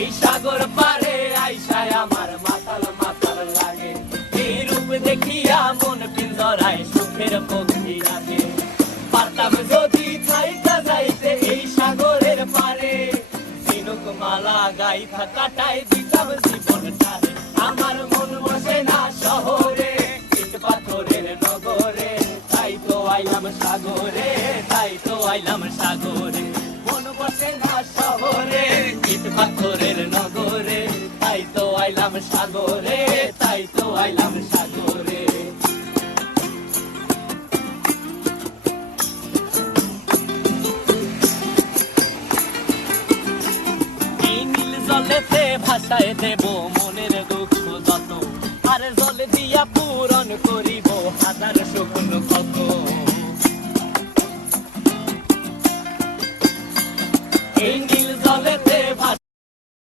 এই সাগর পারে আইসায় আমার মাতাল মাতাল লাগে, এই রূপ দেখিয়া মন পিঞ্জরায় সুখের পক্ষী রাখে। পারতাম যদি থাইকা যাইতে এই সাগরের পারে, ঝিনুক মালা গাইথা কাটাই দিতাম জীবনটারে। আমার মন বসে না শহরে, ইট পাথরের নগরে, তাই তো আইলাম সাগরে, তাই তো আইলাম সাগরে। মন বসে না শহরে, ইট পাথরের নগরে, তাই তো আইলাম সাগরে, তাই তো আইলাম সাগরে। এই নীল জলেতে ভাসায় দেব মনের দুঃখ যত, আর জলে দিয়া পূরণ করিব হাজার স্বপ্ন কত। এই নীল জলেতে